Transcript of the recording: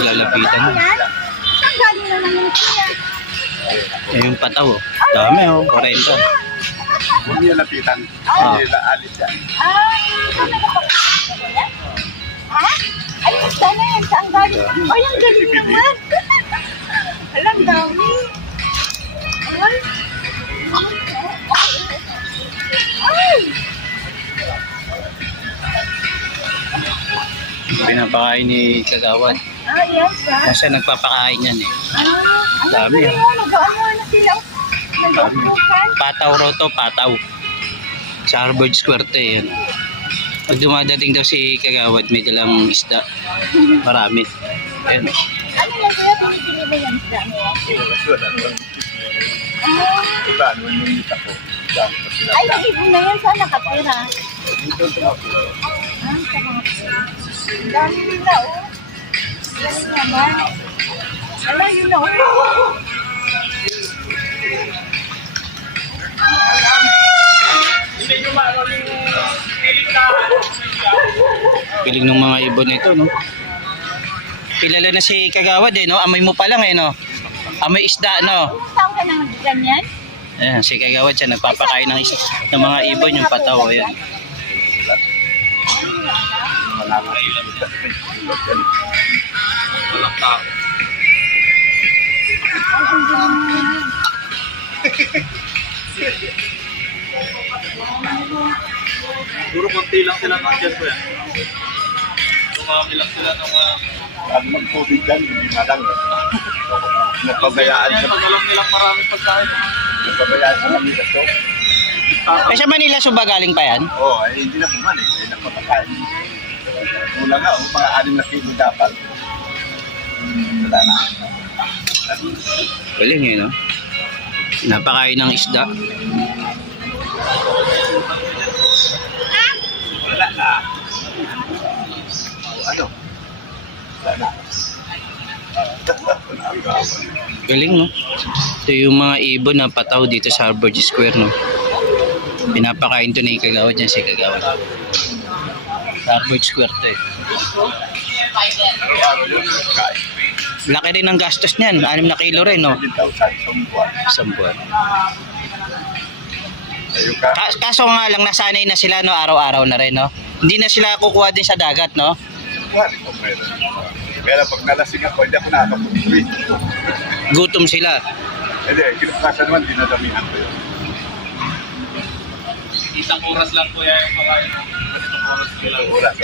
Lalapitan mo. Saan galing na naman siya? Yung pataw. Dami 40. Huwag niya lapitan. Ah. Hindi alis yan. Kami na pa. Ha? Ay, sana yan. Saan galing? Ay, ang galing naman. Alam, dami. Ay. Ay. Pinapakain ni Kagawad. Yes, ha? Kasi nagpapakain yan eh. Dami. Dami, Nag-ano na sila. Nag-upukan. Pataw raw to, pataw. Sa Harvard Square to yun. Pag dumadating daw si Kagawad, may dalang isda. Marami. Ayan. Ano lang kaya pinipili ba yan sa mo? Diba, ano yung isa ko? Dami pa sila. Ay, nag-ibon na yan. Saan nakatira? Dito tumapos. Dami nila, oh. Dami naman. Ala, yun na, oh. Piling ng mga ibon nito, no? Kilala na si Kagawad eh, no? Amoy mo pa lang eh, no? Amoy isda, no? Saan ka nang ganyan? Ayan, si Kagawad siya nagpapakain ng isda ng mga ibon yung pataw. Ayan. Siguro konti lang sila ng dyan po yan. Tumami lang sila ng Ang magtubig dyan, hindi malang. Napabayaan Ayan, sa pag alam nilang maraming pagkain. napabayaan sa kami sa to. Eh sa Manila, suba galing pa yan? Oo, ay hindi na bumalik. Ay napapakain. Wala nga, mga 6 na kilo dapat. Wala na. Galing eh, no? Napakain ng isda. Wala na. O, ano? Wala na. Galing, no? Ito yung mga ibon na pataw dito sa Harvard Square, no? Pinapakain to ni Kagawad yan si Kagawad. Sa Harvard Square to eh. Laki rin ang gastos niyan. 6 na kilo rin, no? 20,000 Isang buwan. Ayun ka. Kaso nga lang, nasanay na sila, no? Araw-araw na rin, no? Hindi na sila kukuha din sa dagat, no? Wala kung meron. Pero pag nalasing ako, hindi ako nakakapulit. Gutom sila. Hindi, kinukasa naman, dinadamihan ko yun. Isang oras lang po yan yung pagkain. Isang oras lang. Oras.